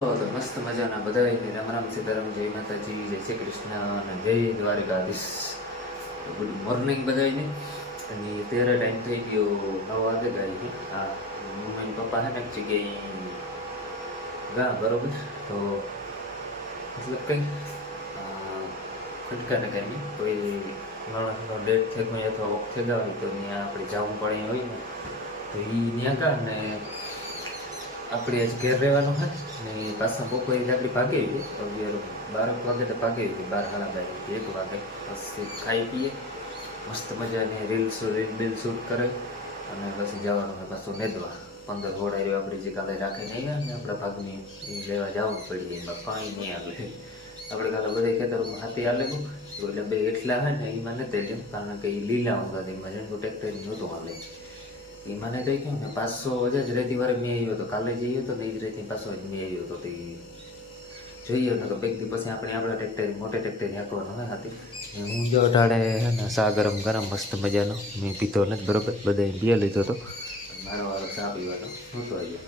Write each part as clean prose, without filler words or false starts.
તો મસ્ત મજાના બધાને રામ રામ સીતારામ જય માતાજી જય શ્રી કૃષ્ણ અને જય દ્વારકાધીશ. ગુડ મોર્નિંગ બધાને. અને અત્યારે ટાઈમ થઈ ગયો 9 વાગે ગાય. હા, મમ્મી પપ્પા છે ને એક જગ્યાએ ગા બરોબર. તો મતલબ કંઈ ખટકા ને કંઈ નહીં, કોઈ માણસનો ડેટ થઈ ગયો અથવા વોક થઈ ગયા હોય તો ત્યાં આપણે જવું પડે હોય ને, તો એ ત્યાં ગા ને આપણે આજ ઘેર રહેવાનું હોય ને પાછા બપોરે આપણી ભાગી આવી ગઈ 12 વાગે તો ભાગી આવી ગઈ 12 સાડા 12 1 વાગે. પછી ખાઈ પીએ મસ્ત મજાની રીલ શૂટ કરે અને પછી જવાનું હોય પાછું નેદવા 15 ઘોડા રહ્યો આપણે જે કાલે રાખીને આવ્યા ને આપણા ભાગની એ લેવા જવું પડીએ. એમાં પાણી નહીં આવે. આપણે કાલે બધા ખેતરમાં હાથી હાલે એટલે બે એટલા હોય ને એમાં નથી લે, કારણ કે એ લીલા ઊંઘા એમાં જેનું ટ્રેક્ટર નહોતું હાલે. એ મને કંઈ કહ્યું ને 500 જ રેતી વારે મેં આવ્યો હતો, કાલે જઈએ તો ને એ જ રેતી પાછો જ મેં આવ્યો હતો. તે જોઈએ ને તો બેગ દી પછી આપણે આપણા ટ્રેક્ટર મોટા ટ્રેક્ટર હાંકવાનું હોય હતી. હું જો અટાણે હે ને સા ગરમ મસ્ત મજાનો મેં પીતો નથી બરોબર, બધાએ પીએ લીધો હતો. મારો વાળો સા પીવાનો નહોતો આવ્યો.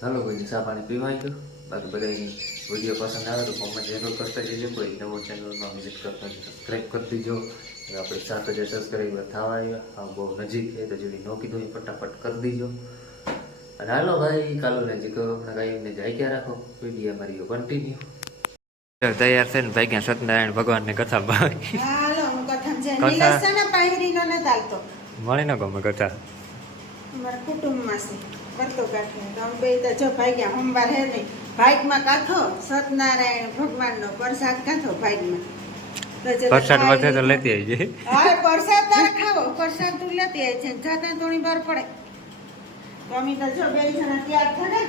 ચાલો કોઈને સા પાણી પીવાઈ ગયો. બાકી બધાની વિડીયો પસંદ આવે તો કોમેન્ટ જરૂર કરતા જજો. કોઈ નવો ચેનલમાં વિઝિટ કરતા સબસ્ક્રાઈબ કરી દીજો. આપણે 7000 સબસ્ક્રાઈબર થવા આવ્યા, બહુ નજીક છે તો જેવી નો કીધું એ ફટાફટ કરી દીજો. અને હાલો ભાઈ કાલો નજીક ગાયને જાગ્યા રાખો. વિડીયો મારી કન્ટિન્યુ તૈયાર છે ને ભાઈ ક્યાં સત્યનારાયણ ભગવાનની કથા મળી ન ગમે કથા અમારા કુટુંબમાં છે કરતો કાઠે તો અમે બે તો જો ભાગ્યા સોમવાર હે નહીં ભાગમાં કાથો સત્યનારાયણ ભગવાનનો પ્રસાદ કાથો ભાગમાં પ્રસાદ વધે તો લેતી આવી જાય. હા પ્રસાદ તારે ખાવો, પ્રસાદ તું લેતી આવી છે જાતા થોડી વાર પડે તો અમે તો જો બે જણા તૈયાર થને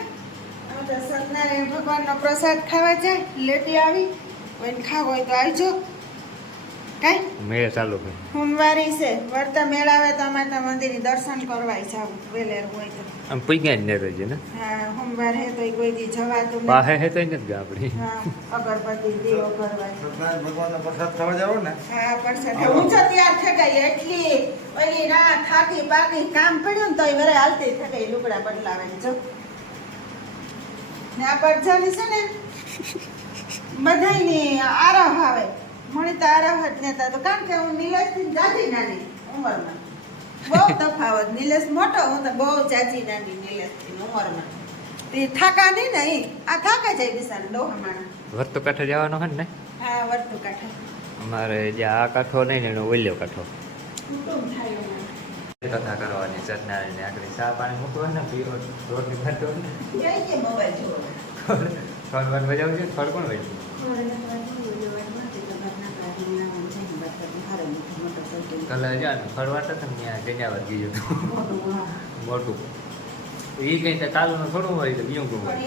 અમે તો સત્યનારાયણ ભગવાનનો પ્રસાદ ખાવા જાય લેતી આવી હોય ખાવો હોય તો આવજો. કઈ મેળે ચાલુ કર સોમવારી છે વર્તા મેળાવે તો અમારે તો મંદિરની દર્શન કરવા જાવ વેલેર હોય તો આમ પૈયા જ ને રહેજે ને. હા સોમવાર હે તો કોઈ દી જવાતું નહીં. પાહે હે તો નથી ગા આપણી. હા અગરબત્તી દીવો કરવા સત્યનારાયણ ભગવાનનો પ્રસાદ ખાવા જાવ ને. હા પ્રસાદ હું તો તૈયાર થઈ ગઈ એટલી ઓલી રાત થાકી પાકી કામ પડ્યું ને તોય વરે હાલતી થઈ ગઈ લુગડા બદલાવે જો ને આ પરજાની છે ને બધાયની આરામ આવે મને તો આરામ જ નતા તો કારણ કે હું નીલેશથી જાજી નાની ઉંમરમાં બહુ તફાવત. નીલેશ મોટો, હું તો બહુ જાજી નાની નીલેશથી ઉંમરમાં. તે થાકા નહીં ને એ આ થાકા જાય બિચારા ડોહામાણા. વર્તો કાંઠે જવાનો હે ને. હા વર્તુ કાંઠે અમારે જે આ કાંઠો નહીં ને એનો ઓલ્યો કાંઠો કુટુંબ થાય અમારે. કથા કરવાની સત્યનારાયણ આખરી ચા પાણી મૂકવા ને પીવો રોટલી ખાતો ને જઈ કે મોબાઈલ જોવો ફળ વન બજાવું છે. ફળ કોણ હોય કલા જા ને ફળ વાટે ને ત્યાં ગજાવર ગયું હતું મોટું. એ કઈ તો કાલુનું થોડું હોય તો બીજું કોઈ હોય.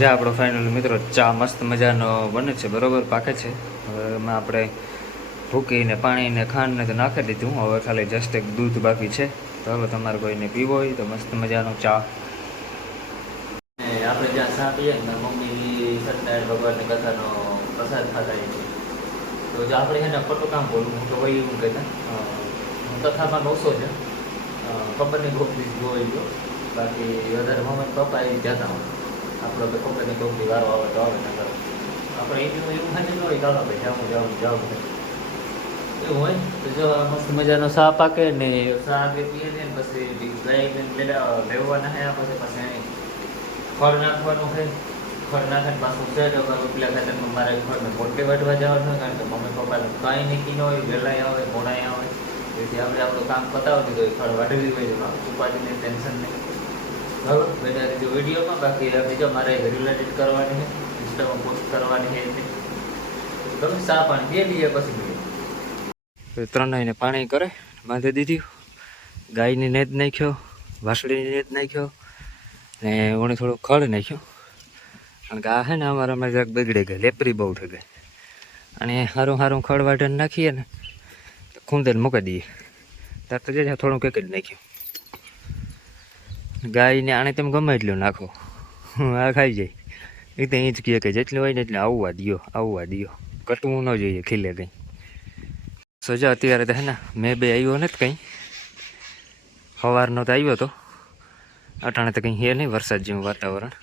જે આપણો ફાઇનલ મિત્રો ચા મસ્ત મજાનો બને છે બરોબર, પાકે છે. હવે એમાં આપણે ભૂકીને પાણીને ખાંડને તો નાખી દીધું. હવે ખાલી જસ્ટ એક દૂધ બાકી છે. તો હવે તમારે કોઈને પીવો હોય તો મસ્ત મજાનો ચા. આપણે જ્યાં ચા પીએ ને મમ્મી સત્યનારાયણ ભગવાનની કથાનો પ્રસાદ ખાતા છે. તો જો આપણે એને ખોટું કામ બોલું હું તો હોય એવું કહેતા કથામાં ઓછો છે ખબર નહીં ગોપી જોઈ ગયો. બાકી વધારે મમ્મી પપ્પા એ જતા હોય. આપણો તો ખબર નહીં ગોપી વારો આવે તો આવે નગર આપણે એવું ખાલી ન હોય ચાલો ભાઈ જાઉં એવું હોય. તો જો મસ્ત મજાનો સા પાકે ને સા આગળ પીએ ને પછી ગાયને લેવાના હે પછી ખડ નાખવાનું છે. ખડ નાખે પાછું સેટ પેલા ખાતરમાં મારે ખડને પોટલી વાટવા જવાનું હોય, કારણ કે મમ્મી પપ્પાને કાંઈ નીકળી ન હોય, વહેલાય આવે મોડાય આવે. તેથી આપણે આપણું કામ પતાવી દીધું હોય, ખડ વાટી દીધું હોય, ઉપાધિને ટેન્શન નહીં. બરાબર બધા રીતે વિડીયોમાં બાકી બીજો મારે રિલેટેડ કરવાની છે, ઇન્સ્ટામાં પોસ્ટ કરવાની છે. તમે ચા પાણી બે લઈએ પછી બીજું ત્રણેયને પાણી કરે બાંધી દીધી. ગાયને નેજ નાખ્યો, વાસળીને નેજ નાખ્યો ને ઓણે થોડું ખડ નાખ્યું. કારણ કે આ છે ને અમારામાં જરાક બગડી ગઈ, લેપરી બહુ થઈ ગઈ. અને સારું સારું ખડ વાટીને નાખીએ ને તો ખૂંદેને મૂકી દઈએ. ત્યારે તો જે થોડું કંઈક જ નાખ્યું. ગાયને આણે તમે ગમે એટલું નાખો આ ખાઈ જાય. એ તો એ જ કહે કે જેટલું હોય ને એટલે આવવા દો કટવું ન જોઈએ ખીલે કંઈ. સજા અત્યારે તો હે ને મેં બે આવ્યો નથી કંઈ, સવારનો તો આવ્યો હતો અટાણે તો કંઈ હે નહીં વરસાદ જેવું વાતાવરણ.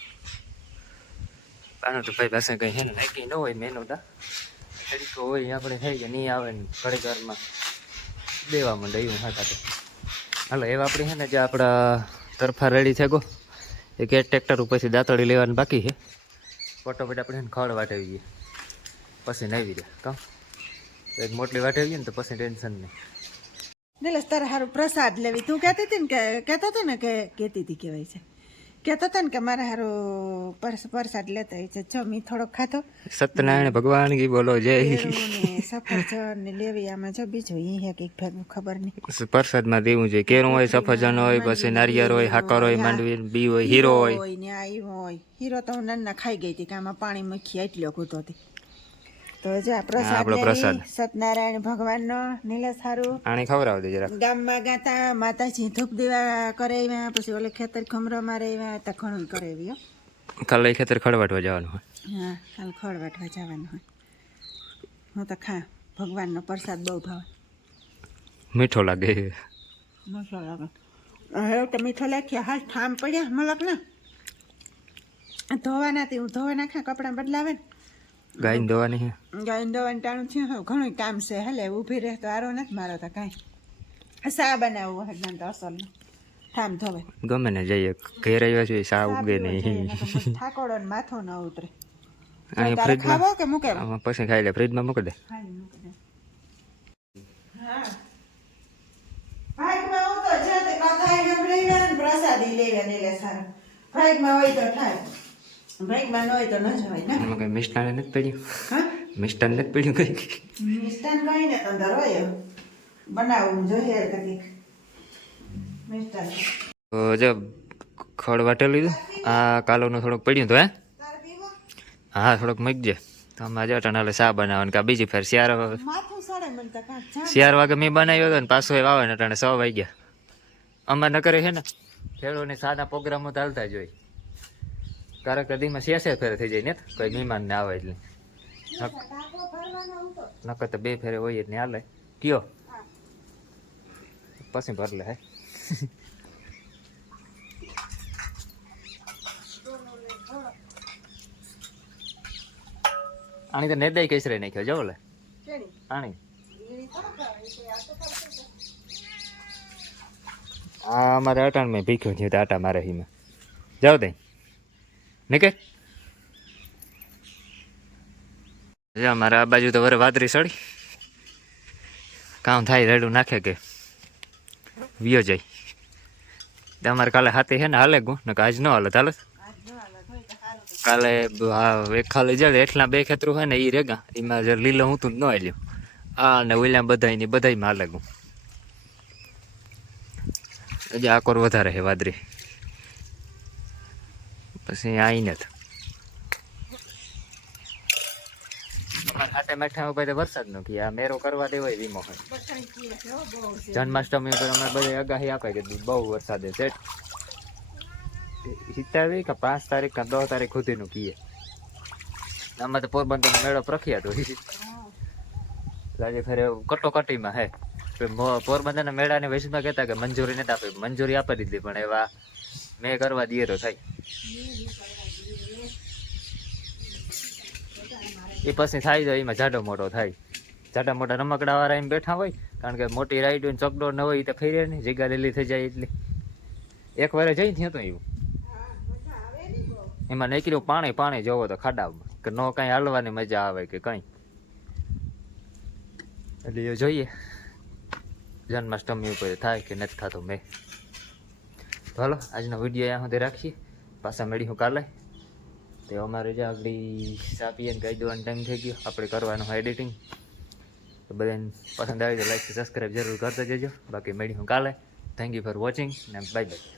પાનું તો ભાઈ પાસે કંઈ હે ને નક્કી ન હોય મેનોટા તરીકો હોય આપણે થઈ જાય નહીં આવે ને ઘડી ઘરમાં દેવા માંડે એવું હતા તો હાલો એવા આપણી છે ને જે આપણા તરફા રેડી થઈ ગયો એક ટ્રેક્ટર ઉપરથી દાંતળી લેવાનું બાકી છે ફટોફટ આપણે એને ખડ વાટાવી ગઈએ પછી નાવી દે કામ એક મોટલી વાટાવીએ ને તો પછી ટેન્શન નહીં. દિલેશ તારે સારું પ્રસાદ લેવી તું કહેતી હતી ને કે કહેતો હતો ને કે કહેતી હતી કહેવાય છે કહેતો હતો ને કે મારે સારું પ્રસાદ લેતા હોય છે જો મેં થોડોક ખાધો સત્યનારાયણ ભગવાન કી બોલો જય. કેળું ને સફરજન ને લેવી આમાં જો બીજું એ હે કંઈક ભેગું ખબર નહીં પ્રસાદમાં દેવું જોઈએ કેરું હોય સફરજન હોય પછી નારિયેળ હોય હાકર હોય માંડવી બી હોય હીરો હોય ને આ હોય હીરો તો હું નાના ખાઈ ગઈ હતી કે આમાં પાણી મૂકી એટલો કૂતો હતી તો જો આ પ્રસાદ આપણો પ્રસાદ. સત્યનારાયણ ભગવાનનો નીલેશ સારું આને ખવડાવ દે જરા. ગામમાં ગાતા માતાજી ધૂપ દેવા કરે એવા પછી ઓલે ખેતર ખમરો મારે એવા તો ઘણું કરે એવી હો. કાલે ખેતર ખડવાટવા જવાનું હોય. હા કાલ ખડ વાટવા જવાનું હોય હું તો ખા ભગવાનનો પ્રસાદ બહુ ભાવે મીઠો લાગે. મસ્ત લાગે હવે તો મીઠો લાગ્યો હાલ ઠામ પડ્યા મલક ને ધોવાના હતી હું ધોવા નાખા કપડાં બદલાવે ને ગાયને દોવાની છે. ગાયને દવાનું ટાણું થયું હવે ઘણું કામ છે હલે ઊભી રહે તો આરો નથી મારો તો કાંઈ સા બનાવવું એકદમ તો અસલ ઠામ ધોવે ગમે ને જઈએ ઘેર આવ્યા છીએ સા ઉગે નહીં. ઠાકોડો ને માથો ન ઉતરે અહીં તારે ખાવો કે મૂકે આમાં પછી ખાઈ લે ફ્રીજમાં મૂકી દે. ભાગમાં હું તો છે તે કથા સાંભળીને ને પ્રસાદી લેવા ને સારું ભાગમાં હોય તો થાય ભાગમાં ન હોય તો ન જવાય ને એમાં કઈ મિષ્ટાન નથી પડ્યું. હા મિષ્ટાન નથી પડ્યું કઈ. મિષ્ટાન કહીને તો અંદર હોય બનાવવું જોઈએ કંઈક મિષ્ટાન તો જો ખડ વાટે લીધું આ કાલોનું થોડુંક પડ્યું તો હે તારે પીવો હા થોડુંક મૂકજે તો આમાં જો ટનાલે સા બનાવવાનું કે બીજી ફેર શિયાર માથું સડે મને તો કાંઈ જાણ શિયાર વાગે મેં બનાવ્યો હતો ને પાછો એ આવે ને અટાણે 6 વાગ્યા અમાર ન કરે છે ને ખેડૂને સાદા પ્રોગ્રામો તો હાલતા જ હોય કારણ કે દીમાં શેષે ફેર થઈ જાય ને કોઈ મહેમાન ને આવે એટલે ટાંકો ભરવાનો હતો નકર તો 2 ફેરે હોય એટલે હાલે કયો પછી ભર લે હે આની તો નેદાઈ કેસરે નાખ્યો જવો લે કેણી આની એની તો ખાવી છે આ તો ખાવી છે આ અમારે અટાણ મેં ભીખ્યો થયો તો આટા મારે હિમાં જાઓ તઈ નીકળ જો અમારે આ બાજુ તો વરે વાદરી સડી કામ થાય રેડું નાખે કે વિયો જાય તો અમારે કાલે હાથે છે ને હાલે ગું ને આજ ન હાલે ચાલે કાલે એક ખાલી જાય એટલા 2 ખેતરું હોય ને એ રેગા એમાં જે લીલો હું તું ન હાલ્યો આ ને ઓલા બધામાં હાલે ગું હજી આકોર વધારે છે વાદરી પછી આઈને જ અમારે હાટે મેઠા ઉપર વરસાદ નો કે આ મેરો કરવા દેવાય વીમો હોય જન્માષ્ટમી ઉપર અમારે બધે આગાહી આપે કે બહુ વરસાદ છે 27 કે 5 તારીખ કે 10 તારીખ સુધીનું કીએ આમાં તો પોરબંદરનો મેળો પ્રખ્યાત હોય આજે ફેરે કટોકટીમાં હે પોરબંદરના મેળાની વૈષ્ણવમાં કહેતા કે મંજૂરી નથી આપી મંજૂરી આપી દીધી પણ એવા મેં કરવા દઈએ તો થાય એ પછી થાય તો એમાં જાડો મોટો થાય જાડા મોટા રમકડા વાળા એમ બેઠા હોય કારણ કે મોટી રાઈડ હોય ચકડોળ ન હોય એ તો ફેરે નહીં જગ્યા લીલી થઈ જાય એટલે એક વાર જઈ થયું તો એવું એમાં નીકળ્યું પાણી જોવો તો ખાડામાં કે ન કાંઈ હાલવાની મજા આવે કે કંઈ એટલે એ જોઈએ જન્માષ્ટમી ઉપર થાય કે નથી થતો મેં તો હાલો આજનો વિડીયો અહીંયા સુધી રાખીએ પાછા મળી હું કાલે તો અમારે જે આગળ ચા પીએ ને ગાઈ દેવાનો ટાઈમ થઈ ગયો આપણે કરવાનું હોય એડિટિંગ તો બધાને પસંદ આવી તો લાઈક સબસ્ક્રાઈબ જરૂર કરતા જજો બાકી મળી હું કાલે થેન્ક યુ ફોર વોચિંગ ને બાય બાય.